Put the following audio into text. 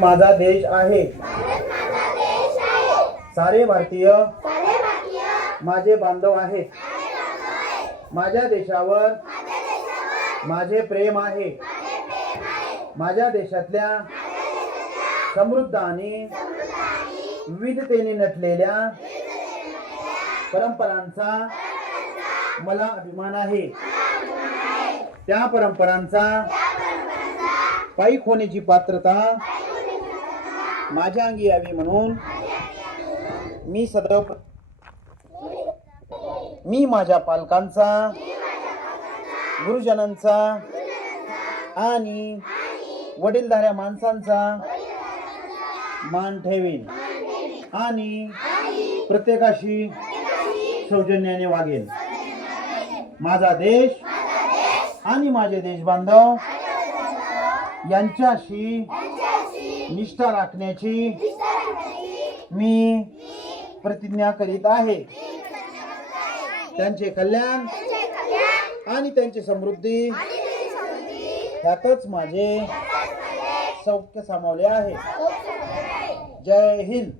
माझा देश आहे. सारे भारतीय माझे बांधव आहेत. माझ्या देशावर माझे प्रेम आहे. माझ्या देशातल्या समृद्ध आणि विविधतेने नटलेल्या परंपरांचा मला अभिमान आहे. त्या परंपरांचा पाईक होण्याची पात्रता माझ्या अंगी यावी म्हणून मी माझ्या पालकांचा, गुरुजनांचा आणि वडीलधाऱ्या माणसांचा मान ठेवीन आणि प्रत्येकाशी सौजन्याने वागेन. माझा देश आणि माझे देशबांधव यांच्याशी निष्ठा राखण्याची मी प्रतिज्ञा करीत आहे. त्यांचे कल्याण आणि त्यांची समृद्धी यातच माझे सौख्य सामावले आहे. जय हिंद.